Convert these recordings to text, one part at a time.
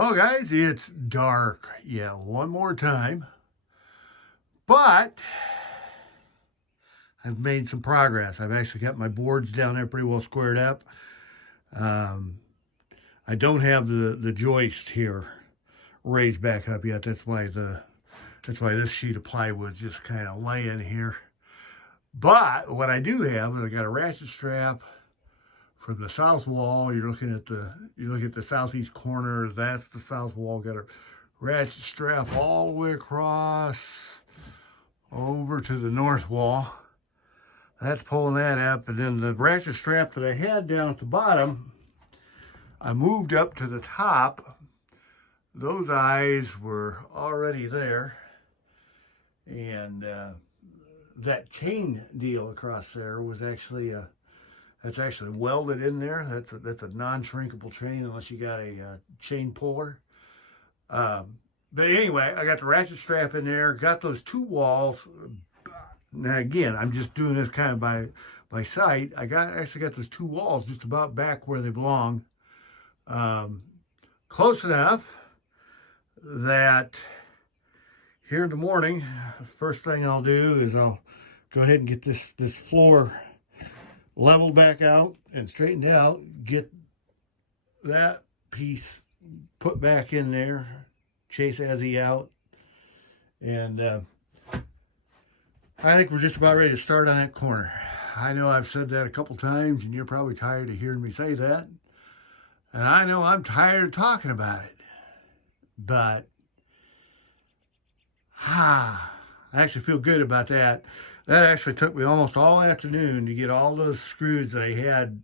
Well, guys, it's dark. Yeah, one more time. But I've made some progress. I've actually got my boards down there pretty well squared up. Um, I don't have the joist here raised back up yet. That's why this sheet of plywood's just kind of laying here. But what I do have is I got a ratchet strap from the south wall. You're looking at the southeast corner. That's the south wall. Got a ratchet strap all the way across over to the north wall. That's pulling that up. And then the ratchet strap that I had down at the bottom, I moved up to the top. Those eyes were already there. And that chain deal across there was actually that's actually welded in there. That's a non-shrinkable chain unless you got a chain puller. But anyway, I got the ratchet strap in there, got those two walls. Now again, I'm just doing this kind of by sight. Actually got those two walls just about back where they belong. Close enough that here in the morning, first thing I'll do is I'll go ahead and get this floor leveled back out and straightened out, get that piece put back in there, chase Ezzy out, and I think we're just about ready to start on that corner. I know I've said that a couple times, and you're probably tired of hearing me say that, and I know I'm tired of talking about it, but I actually feel good about that. That actually took me almost all afternoon to get all those screws that I had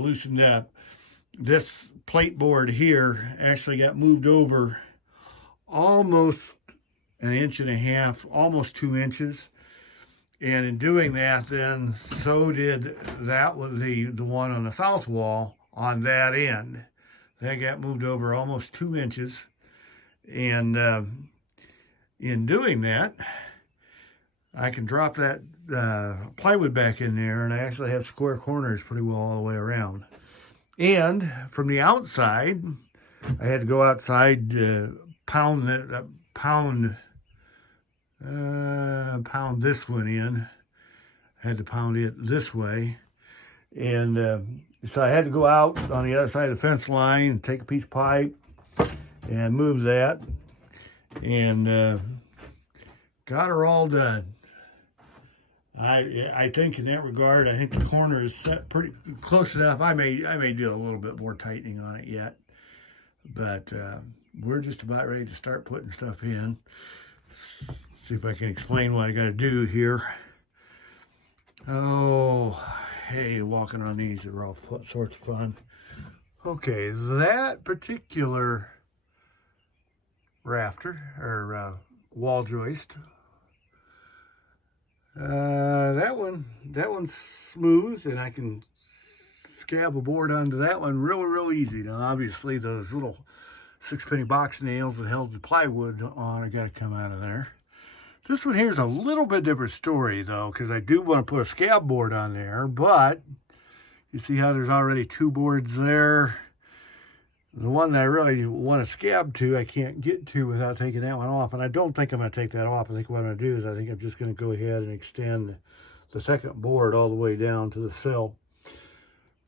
loosened up. This plate board here actually got moved over almost an inch and a half, almost 2 inches. And in doing that, then so did that was the one on the south wall on that end. That got moved over almost 2 inches. And in doing that, I can drop that plywood back in there, and I actually have square corners pretty well all the way around. And from the outside, I had to go outside to pound this one in. I had to pound it this way, and so I had to go out on the other side of the fence line and take a piece of pipe and move that, and got her all done. I think in that regard, I think the corner is set pretty close enough. I may do a little bit more tightening on it yet, but we're just about ready to start putting stuff in. See if I can explain what I got to do here. Oh, hey, walking on these are all sorts of fun. Okay, that particular rafter or wall joist. That one's smooth, and I can scab a board onto that one real easy. Now, obviously, those little 6-penny box nails that held the plywood on are got to come out of there. This one here's a little bit different story, though, because I do want to put a scab board on there, but you see how there's already 2 boards there. The one that I really want to scab to, I can't get to without taking that one off. And I don't think I'm going to take that off. I think what I'm going to do is I'm just going to go ahead and extend the second board all the way down to the sill.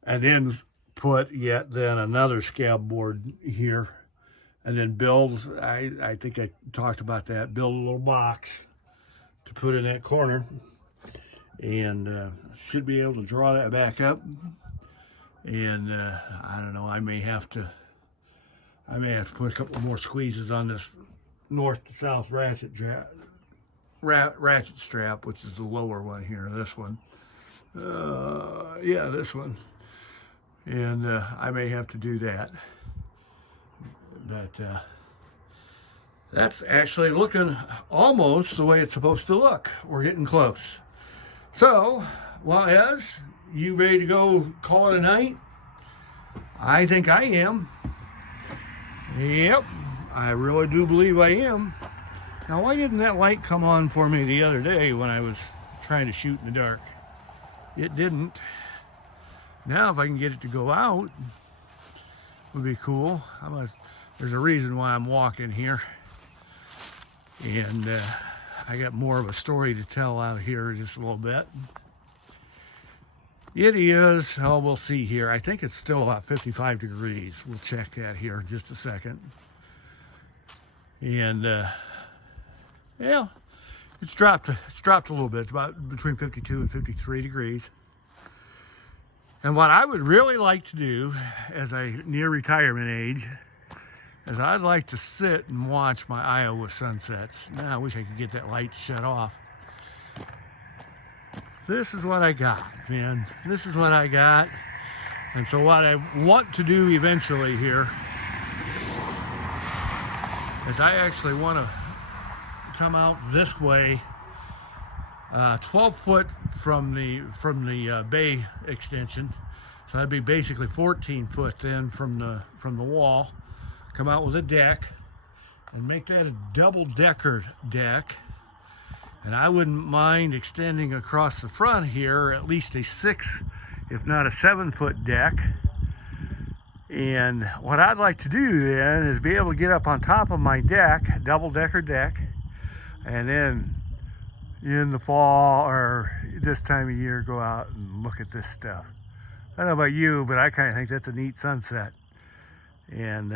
And then put then another scab board here. And then build, I think I talked about that, build a little box to put in that corner. And should be able to draw that back up. And I don't know, I may have to put a couple more squeezes on this north to south ratchet strap, which is the lower one here, this one. Yeah, this one. And I may have to do that. But that's actually looking almost the way it's supposed to look. We're getting close. So, well, Ez, you ready to go call it a night? I think I am. Yep, I really do believe I am. Now, why didn't that light come on for me the other day when I was trying to shoot in the dark? It didn't. Now, if I can get it to go out, would be cool. I'm gonna there's a reason why I'm walking here. And I got more of a story to tell out here in just a little bit. It is, oh, we'll see here. I think it's still about 55 degrees. We'll check that here in just a second. And yeah, it's dropped a little bit. It's about between 52 and 53 degrees. And what I would really like to do as I near retirement age is I'd like to sit and watch my Iowa sunsets. Now, I wish I could get that light to shut off. This is what I got, man. This is what I got. And so what I want to do eventually here is I actually want to come out this way, 12 foot from the bay extension. So that'd be basically 14 foot then from the wall. Come out with a deck and make that a double-decker deck. And I wouldn't mind extending across the front here at least a 6, if not a 7-foot deck. And what I'd like to do then is be able to get up on top of my deck, double-decker deck, and then in the fall or this time of year go out and look at this stuff. I don't know about you, but I kind of think that's a neat sunset. And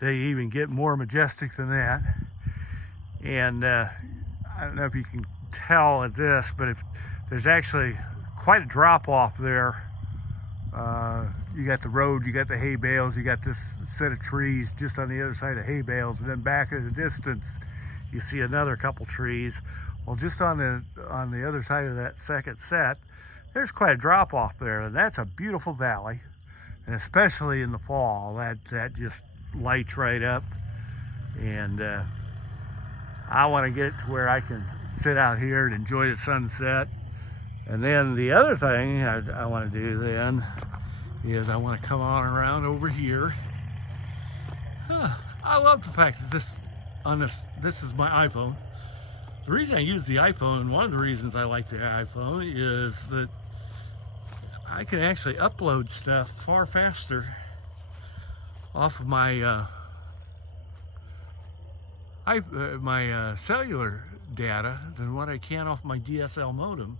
they even get more majestic than that. And I don't know if you can tell at this, but if there's actually quite a drop off there. You got the road, you got the hay bales, you got this set of trees just on the other side of hay bales, and then back in the distance you see another couple trees. Well, just on the other side of that second set, there's quite a drop off there, and that's a beautiful valley. And especially in the fall, that just lights right up. And I want to get it to where I can sit out here and enjoy the sunset. And then the other thing I want to do then is I want to come on around over here. I love the fact that this is my iPhone. The reason I use the iPhone, one of the reasons I like the iPhone, is that I can actually upload stuff far faster off of my my cellular data than what I can off my DSL modem.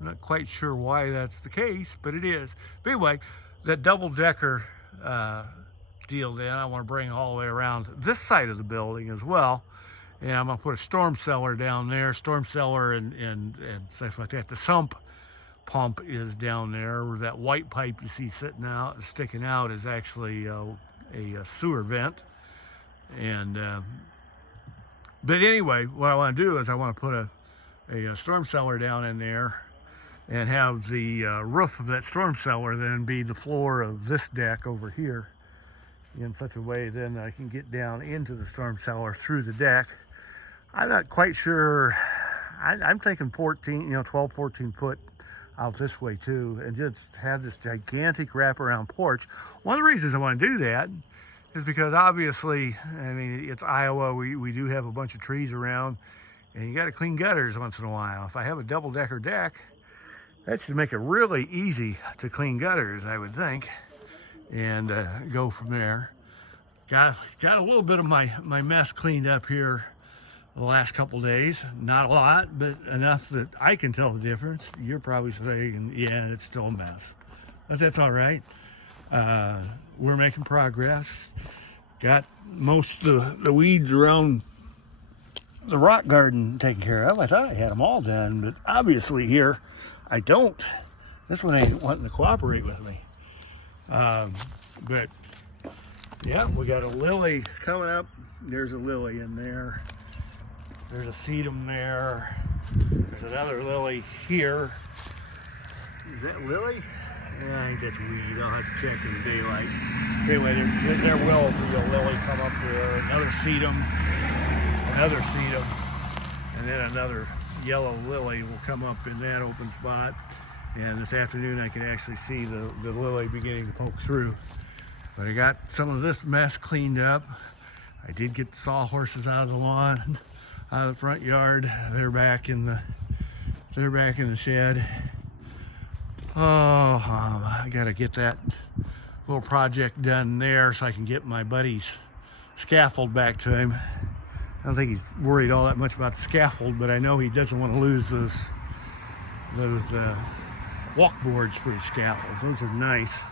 I'm not quite sure why that's the case, but it is. But anyway, that double-decker deal then I want to bring all the way around this side of the building as well. And I'm going to put a storm cellar down there, storm cellar and stuff like that. The sump pump is down there, where that white pipe you see sticking out is actually a sewer vent. And but anyway, what I want to do is I want to put a storm cellar down in there and have the roof of that storm cellar then be the floor of this deck over here, in such a way then that I can get down into the storm cellar through the deck. I'm not quite sure. I'm thinking 12, 14 foot out this way too, and just have this gigantic wraparound porch. One of the reasons I want to do that is because obviously, I mean, it's Iowa. We do have a bunch of trees around, and you got to clean gutters once in a while. If I have a double-decker deck, that should make it really easy to clean gutters, I would think, and go from there. Got a little bit of my mess cleaned up here the last couple days. Not a lot, but enough that I can tell the difference. You're probably saying, yeah, it's still a mess. But that's all right. We're making progress. Got most of the weeds around the rock garden taken care of. I thought I had them all done, but obviously here I don't. This one ain't wanting to cooperate with me. But yeah, we got a lily coming up. There's a lily in there. There's a sedum there. There's another lily here. Is that lily? Yeah, I think that's weed. I'll have to check in the daylight. Anyway, there will be a lily come up there. Another sedum. And then another yellow lily will come up in that open spot. And this afternoon I can actually see the lily beginning to poke through. But I got some of this mess cleaned up. I did get the sawhorses out of the lawn, out of the front yard. They're back in the shed. Oh, I gotta get that little project done there so I can get my buddy's scaffold back to him. I don't think he's worried all that much about the scaffold, but I know he doesn't want to lose those walk boards for his scaffolds. Those are nice,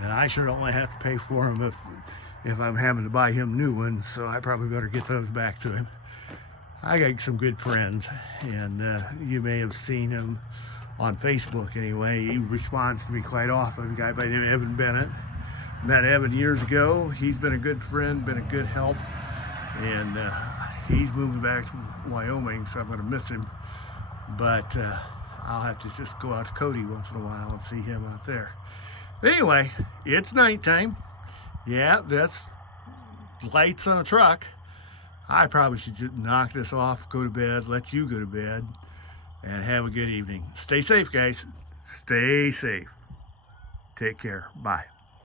and I sure don't want to have to pay for them if I'm having to buy him new ones, so I probably better get those back to him. I got some good friends, and you may have seen him on Facebook anyway. He responds to me quite often, a guy by the name of Evan Bennett. Met Evan years ago. He's been a good friend, been a good help, and he's moving back to Wyoming, so I'm going to miss him. But I'll have to just go out to Cody once in a while and see him out there. Anyway, it's nighttime. Yeah, that's lights on a truck. I probably should just knock this off, go to bed, let you go to bed, and have a good evening. Stay safe, guys. Stay safe. Take care. Bye.